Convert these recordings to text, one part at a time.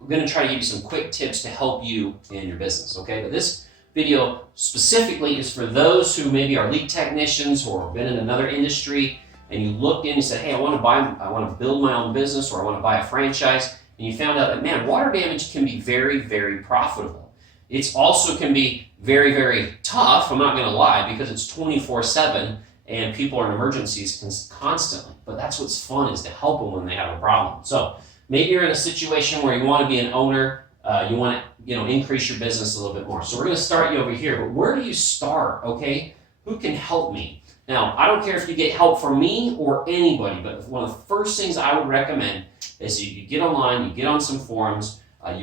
I'm going to try to give you some quick tips to help you in your business, okay? But this video specifically is for those who maybe are leak technicians or been in another industry, and you looked in and said, hey, I want to build my own business, or I want to buy a franchise, and you found out that, man, water damage can be very, very profitable. It also can be very, very tough, I'm not going to lie, because it's 24/7 and people are in emergencies constantly. But that's what's fun, is to help them when they have a problem. So maybe you're in a situation where you want to be an owner, you want to increase your business a little bit more. So we're going to start you over here, but where do you start, okay? Who can help me? Now, I don't care if you get help from me or anybody, but one of the first things I would recommend is you get online, you get on some forums, I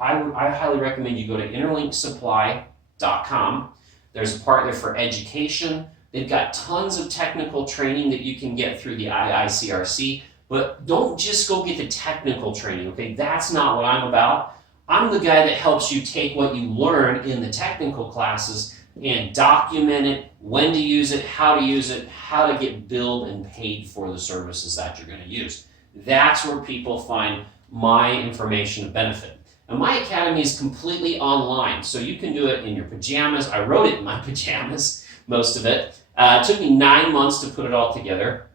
highly recommend you go to interlinksupply.com. There's a part there for education. They've got tons of technical training that you can get through the IICRC, but don't just go get the technical training, okay? That's not what I'm about. I'm the guy that helps you take what you learn in the technical classes and document it, when to use it, how to get billed and paid for the services that you're going to use. That's where people find my information of benefit. And my academy is completely online, so you can do it in your pajamas. I wrote it in my pajamas, most of it. It took me 9 months to put it all together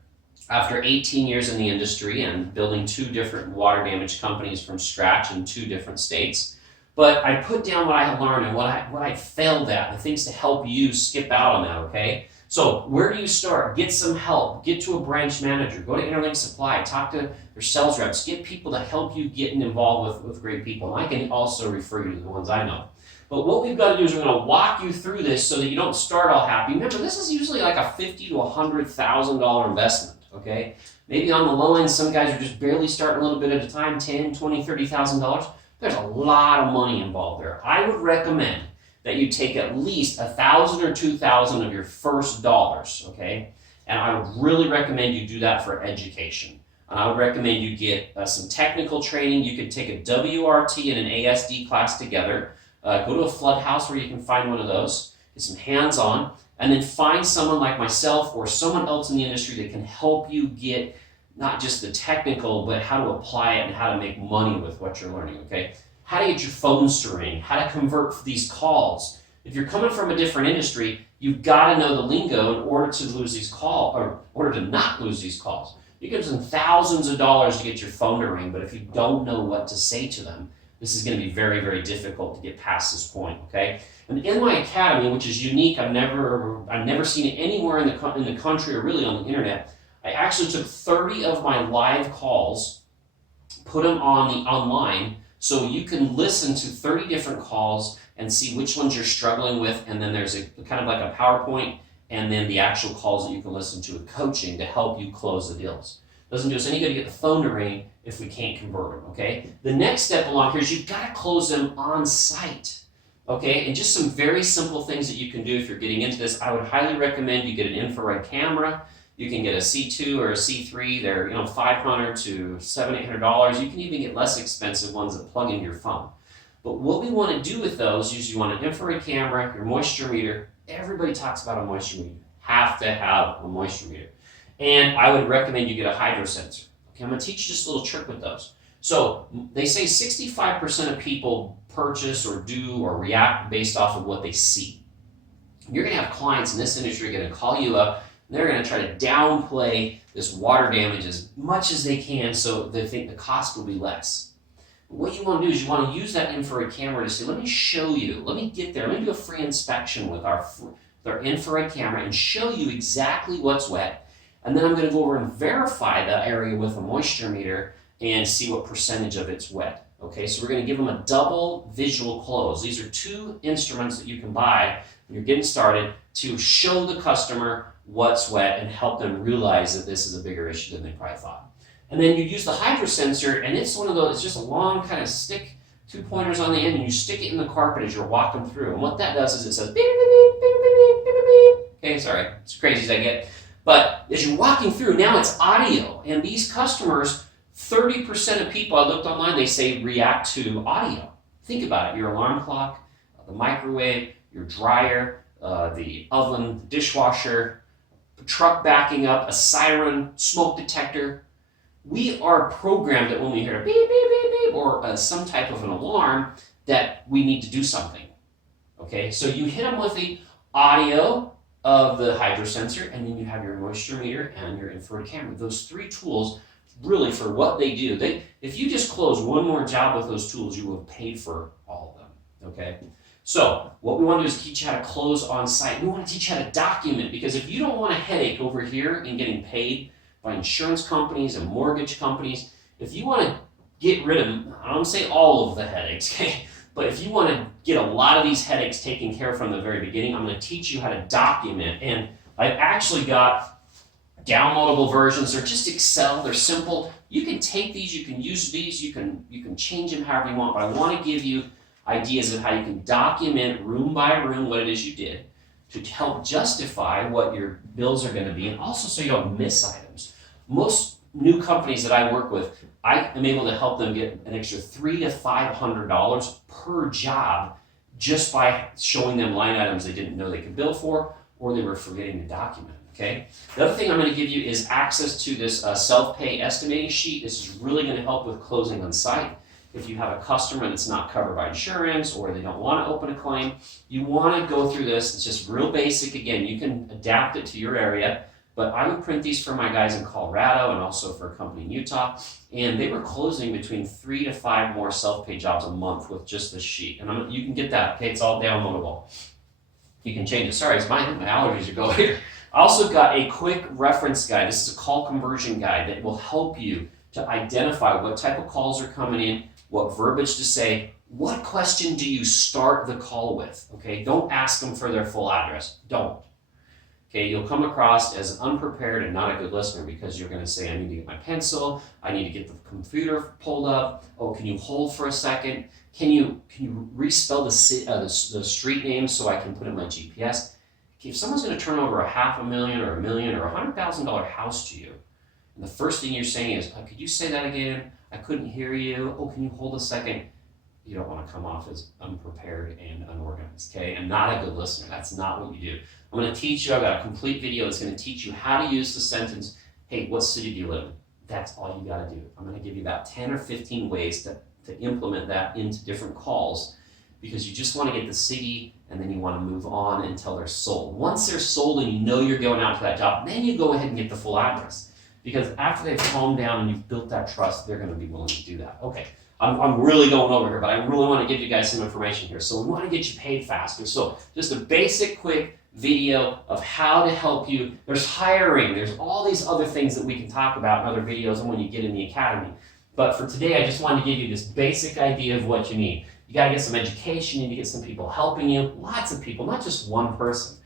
after 18 years in the industry and building 2 different water damage companies from scratch in 2 different states. But I put down what I had learned and what I failed at, the things to help you skip out on that, okay? So where do you start? Get some help. Get to a branch manager. Go to Interlink Supply. Talk to their sales reps. Get people to help you get involved with great people. And I can also refer you to the ones I know. But what we've got to do is we're going to walk you through this so that you don't start all happy. Remember, this is usually like a $50,000 to $100,000 investment, okay? Maybe on the low end, some guys are just barely starting a little bit at a time, $10,000, $20,000, $30,000. There's a lot of money involved there. I would recommend that you take at least $1,000 or $2,000 of your first dollars, okay? And I would really recommend you do that for education. And I would recommend you get some technical training. You could take a WRT and an ASD class together. Go to a flood house where you can find one of those. Get some hands-on. And then find someone like myself or someone else in the industry that can help you get not just the technical, but how to apply it and how to make money with what you're learning, okay? How to get your phones to ring, how to convert these calls. If you're coming from a different industry, you've got to know the lingo in order to lose these calls, or in order to not lose these calls. You give them thousands of dollars to get your phone to ring, but if you don't know what to say to them, this is going to be very, very difficult to get past this point, okay? And in my academy, which is unique, I've never seen it anywhere in the country or really on the internet, I actually took 30 of my live calls, put them online, so you can listen to 30 different calls and see which ones you're struggling with, and then there's a kind of like a PowerPoint, and then the actual calls that you can listen to with coaching to help you close the deals. Doesn't do us any good to get the phone to ring if we can't convert them, okay? The next step along here is you've got to close them on site, okay? And just some very simple things that you can do if you're getting into this. I would highly recommend you get an infrared camera. You can get a C2 or a C3. They're $500 to $700, $800. You can even get less expensive ones that plug into your phone. But what we want to do with those is you want an infrared camera, your moisture meter. Everybody talks about a moisture meter. Have to have a moisture meter. And I would recommend you get a hydro sensor. Okay, I'm going to teach you just a little trick with those. So they say 65% of people purchase or do or react based off of what they see. You're going to have clients in this industry going to call you up. They're going to try to downplay this water damage as much as they can so they think the cost will be less. But what you want to do is you want to use that infrared camera to say, let me show you, let me get there, let me do a free inspection with our infrared camera and show you exactly what's wet. And then I'm going to go over and verify the area with a moisture meter and see what percentage of it's wet. Okay, so we're going to give them a double visual close. These are 2 instruments that you can buy when you're getting started to show the customer what's wet and help them realize that this is a bigger issue than they probably thought. And then you use the hydro sensor, and it's one of those, it's just a long kind of stick, 2 pointers on the end, and you stick it in the carpet as you're walking through. And what that does is it says beep, beep, beep, beep, beep, beep, beep, beep. Okay, sorry, it's crazy as I get. But as you're walking through, now it's audio. And these customers, 30% of people I looked online, they say react to audio. Think about it, your alarm clock, the microwave, your dryer, the oven, the dishwasher, a truck backing up, a siren, smoke detector. We are programmed that when we hear a beep, beep, beep, beep, beep or some type of an alarm that we need to do something. Okay, so you hit them with the audio of the hydro sensor, and then you have your moisture meter and your infrared camera. Those three tools, really for what they do, if you just close one more job with those tools, you will have paid for all of them. Okay, so what we want to do is teach you how to close on site. We want to teach you how to document, because if you don't want a headache over here in getting paid by insurance companies and mortgage companies, if you want to get rid of, I don't say all of the headaches, okay? But if you want to get a lot of these headaches taken care of from the very beginning, I'm going to teach you how to document. And I've actually got downloadable versions. They're just Excel. They're simple. You can take these. You can use these. You can change them however you want. But I want to give you ideas of how you can document room by room what it is you did to help justify what your bills are going to be, and also so you don't miss items. Most new companies that I work with, I am able to help them get an extra $300 to $500 per job just by showing them line items they didn't know they could bill for, or they were forgetting to document. Okay. The other thing I'm going to give you is access to this self-pay estimating sheet. This is really going to help with closing on site. If you have a customer that's not covered by insurance, or they don't want to open a claim, you want to go through this. It's just real basic. Again, you can adapt it to your area. But I would print these for my guys in Colorado and also for a company in Utah, and they were closing between 3 to 5 more self-pay jobs a month with just this sheet. And you can get that, okay? It's all downloadable. You can change it. Sorry, my allergies are going here. I also got a quick reference guide. This is a call conversion guide that will help you to identify what type of calls are coming in, what verbiage to say, what question do you start the call with, okay? Don't ask them for their full address. Don't. Okay, you'll come across as unprepared and not a good listener, because you're going to say, I need to get my pencil, I need to get the computer pulled up, oh, can you hold for a second? Can you respell the street name so I can put in my GPS? Okay, if someone's going to turn over $500,000 or $1 million or $100,000 house to you, and the first thing you're saying is, could you say that again? I couldn't hear you. Oh, can you hold a second? You don't want to come off as unprepared and unorganized, okay? And not a good listener. That's not what you do. I'm going to teach you, I've got a complete video that's going to teach you how to use the sentence, hey, what city do you live in? That's all you got to do. I'm going to give you about 10 or 15 ways to implement that into different calls, because you just want to get the city and then you want to move on until they're sold. Once they're sold and you know you're going out to that job, then you go ahead and get the full address. Because after they've calmed down and you've built that trust, they're going to be willing to do that. Okay. I'm really going over here, but I really want to give you guys some information here. So we want to get you paid faster. So just a basic, quick video of how to help you. There's hiring. There's all these other things that we can talk about in other videos and when you get in the academy. But for today, I just wanted to give you this basic idea of what you need. You got to get some education. You need to get some people helping you. Lots of people, not just one person.